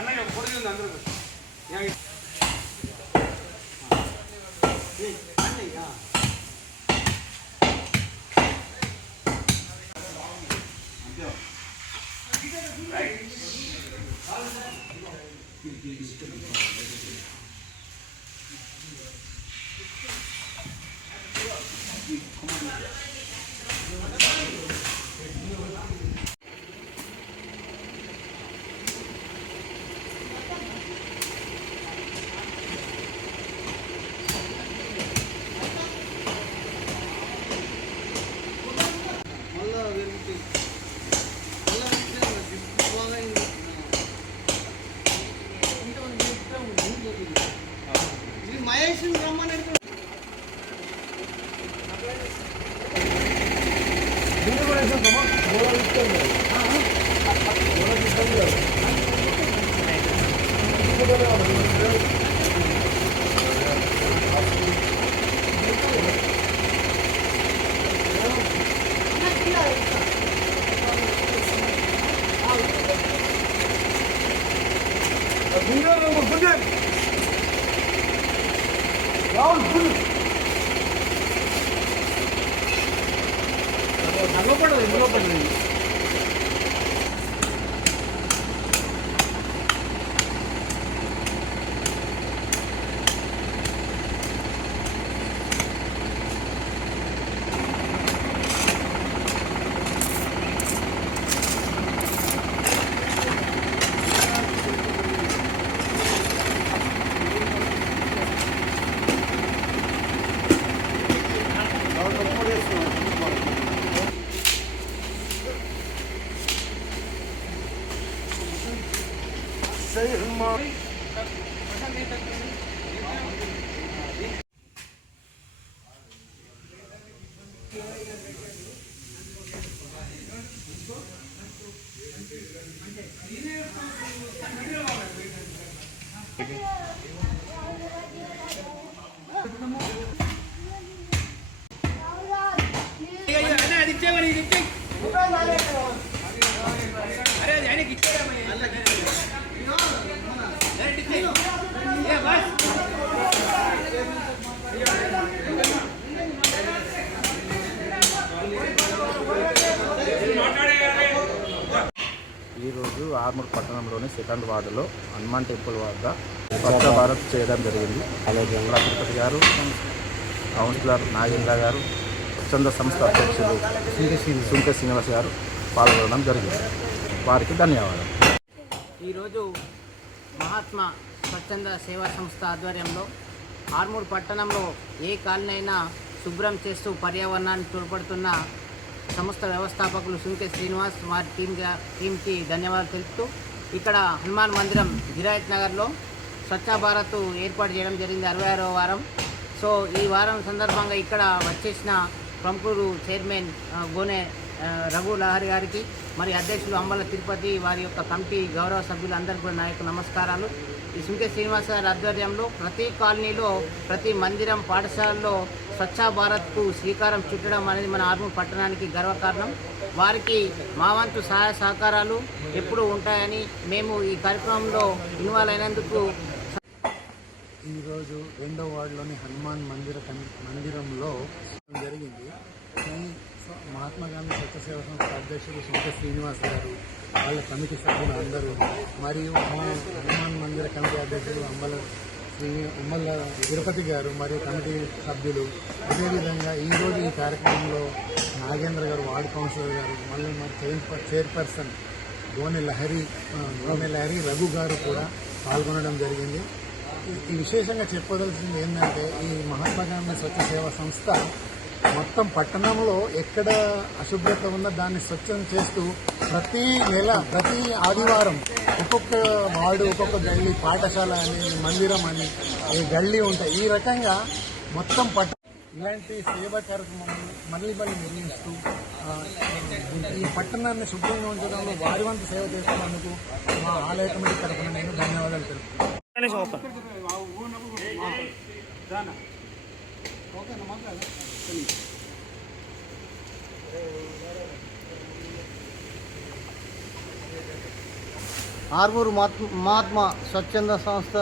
అన్నయ్య పొడి ఉంది అందరూ మహేష్ రమ్మని ఈరోజు ఆర్మూర్ పట్టణంలోని సెకండ్ వార్డులో హనుమాన్ టెంపుల్ వద్ద స్వచ్ఛ భారత్ చేయడం జరిగింది. అలాగే తిరుపతి గారు, కౌన్సిలర్ నాగేంద్ర గారు, స్వచ్ఛంద సంస్థ అధ్యక్షులు సుంక శ్రీనివాస్ గారు పాల్గొనడం జరిగింది. వారికి ధన్యవాదాలు. ఈరోజు మహాత్మా స్వచ్ఛంద సేవా సంస్థ ఆధ్వర్యంలో ఆర్మూర్ పట్టణంలో ఏ కాలనీ అయినా శుభ్రం చేస్తూ పర్యావరణాన్ని తోడ్పడుతున్న సంస్థ వ్యవస్థాపకులు సుంకె శ్రీనివాస్ వారి టీంకి ధన్యవాదాలు తెలుపుతూ ఇక్కడ హనుమాన్ మందిరం గిరాయత్ నగర్లో స్వచ్ఛ భారత్ ఏర్పాటు చేయడం జరిగింది 66వ వారం. సో ఈ వారం సందర్భంగా ఇక్కడ వచ్చేసిన ప్రముఖులు చైర్మన్ గోనె రఘు లహరి గారికి, మరి అధ్యక్షులు అంబల తిరుపతి, వారి యొక్క కమిటీ గౌరవ సభ్యులందరికీ కూడా నా యొక్క నమస్కారాలు. ఈ సుంకె శ్రీనివాస గారి ఆధ్వర్యంలో ప్రతి కాలనీలో, ప్రతి మందిరం, పాఠశాలలో స్వచ్ఛ భారత్కు శ్రీకారం చుట్టడం అనేది మన ఆర్మూర్ పట్టణానికి గర్వకారణం. వారికి మా వంతు సహాయ సహకారాలు ఎప్పుడూ ఉంటాయని మేము ఈ కార్యక్రమంలో ఇన్వాల్వ్ అయినందుకు. ఈరోజు 2వ వార్డులోని హనుమాన్ మందిరంలో జరిగింది. మహాత్మా గాంధీ స్వచ్ఛ సేవా సంస్థ అధ్యక్షుడు సుంకె శ్రీనివాస్ గారు, వాళ్ళ కమిటీ సభ్యులు అందరూ, మరియు మా హనుమాన్ మందిర కమిటీ అధ్యక్షుడు ఉమ్మల తిరుపతి గారు మరియు కమిటీ సభ్యులు, అదేవిధంగా ఈరోజు ఈ కార్యక్రమంలో నాగేంద్ర గారు, వార్డు కౌన్సిలర్ గారు, మళ్ళీ మరి చైర్పర్సన్ గోనె లహరి రఘు గారు కూడా పాల్గొనడం జరిగింది. ఈ విశేషంగా చెప్పదలసింది ఏంటంటే ఈ మహాత్మా గాంధీ స్వచ్ఛ సేవా సంస్థ మొత్తం పట్టణంలో ఎక్కడ అశుభ్రత ఉందో దాన్ని స్వచ్ఛం చేస్తూ ప్రతి నెల ప్రతి ఆదివారం ఒక్కొక్క వార్డు ఒక్కొక్క గల్లీ పాఠశాల అని మందిరం అని ఈ గల్లీ ఉంటాయి. ఈ రకంగా మొత్తం ఇలాంటి సేవా కార్యక్రమాలను మళ్ళీ నిర్వహిస్తూ ఈ పట్టణాన్ని శుభ్రంగా ఉంచడంలో వారి వంతు సేవ చేస్తున్నందుకు మా ఆలయ కమిటీ తరఫున నేను ధన్యవాదాలు తెలుపుతున్నాను. ఆర్మూరు మహాత్మా స్వచ్ఛంద సంస్థ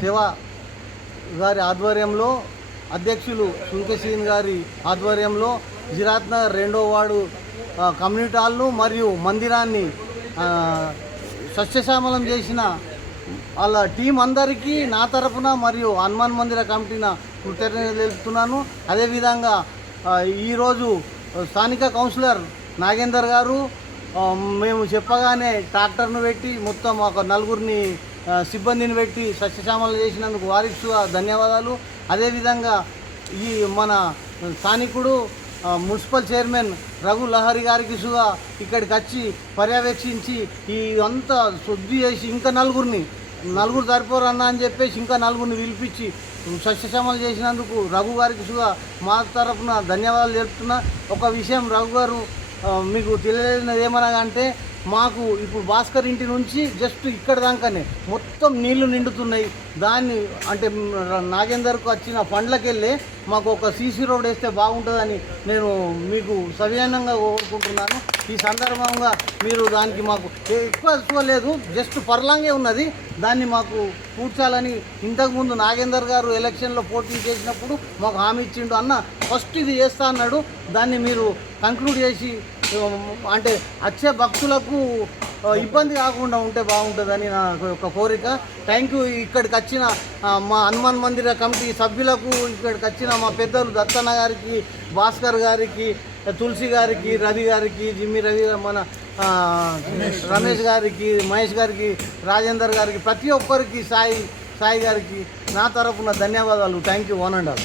సేవా గారి ఆధ్వర్యంలో అధ్యక్షులు సుంకసీన్ గారి ఆధ్వర్యంలో జిరాత్ నగర్ 2వ వార్డు కమ్యూనిటీ హాల్ను మరియు మందిరాన్ని సస్యశ్యామలం చేసిన వాళ్ళ టీం అందరికీ నా తరపున మరియు హనుమాన్ మందిర కమిటీన కృతజ్ఞతలు తెలుపుతున్నాను. అదేవిధంగా ఈరోజు స్థానిక కౌన్సిలర్ నాగేందర్ గారు మేము చెప్పగానే ట్రాక్టర్ను పెట్టి మొత్తం ఒక 4 సిబ్బందిని పెట్టి సస్యశ్యామలం చేసినందుకు వారికి ధన్యవాదాలు. అదేవిధంగా ఈ మన స్థానికుడు మున్సిపల్ చైర్మన్ రఘు లహరి గారికి సుగా ఇక్కడికి వచ్చి పర్యవేక్షించి ఈ అంతా శుద్ధి చేసి ఇంకా 4 సరిపోరు అన్న అని చెప్పేసి ఇంకా 4 పిలిపించి సస్యశ్యామలం చేసినందుకు రఘు గారికి సుగా మా తరఫున ధన్యవాదాలు తెలుపుతున్నా. ఒక విషయం రఘు గారు మీకు తెలియలేనిది ఏమనగా అంటే మాకు ఇప్పుడు భాస్కర్ ఇంటి నుంచి జస్ట్ ఇక్కడ దాకానే మొత్తం నీళ్లు నిండుతున్నాయి. దాన్ని అంటే నాగేందర్కు వచ్చిన ఫండ్లకి వెళ్ళి మాకు ఒక సీసీ రోడ్ వేస్తే బాగుంటుందని నేను మీకు సవినయంగా కోరుకుంటున్నాను. ఈ సందర్భంగా మీరు దానికి మాకు ఎక్కువ లేదు, జస్ట్ పర్లాంగే ఉన్నది, దాన్ని మాకు కూర్చాలని ఇంతకుముందు నాగేందర్ గారు ఎలక్షన్లో పోటీ చేసినప్పుడు మాకు హామీ ఇచ్చిండు. అన్న ఫస్ట్ ఇది చేస్తా అన్నాడు, దాన్ని మీరు కంక్లూడ్ చేసి అంటే వచ్చే భక్తులకు ఇబ్బంది కాకుండా ఉంటే బాగుంటుందని నా ఒక కోరిక. Thank you. ఇక్కడికి వచ్చిన మా హనుమాన్ మందిర కమిటీ సభ్యులకు, ఇక్కడికి వచ్చిన మా పెద్దలు దత్తన్న గారికి, భాస్కర్ గారికి, తులసి గారికి, రవి గారికి, జిమ్మి రవి, మన రమేష్ గారికి, మహేష్ గారికి, రాజేందర్ గారికి, ప్రతి ఒక్కరికి, సాయి గారికి నా తరఫున ధన్యవాదాలు. Thank you. 1 and all.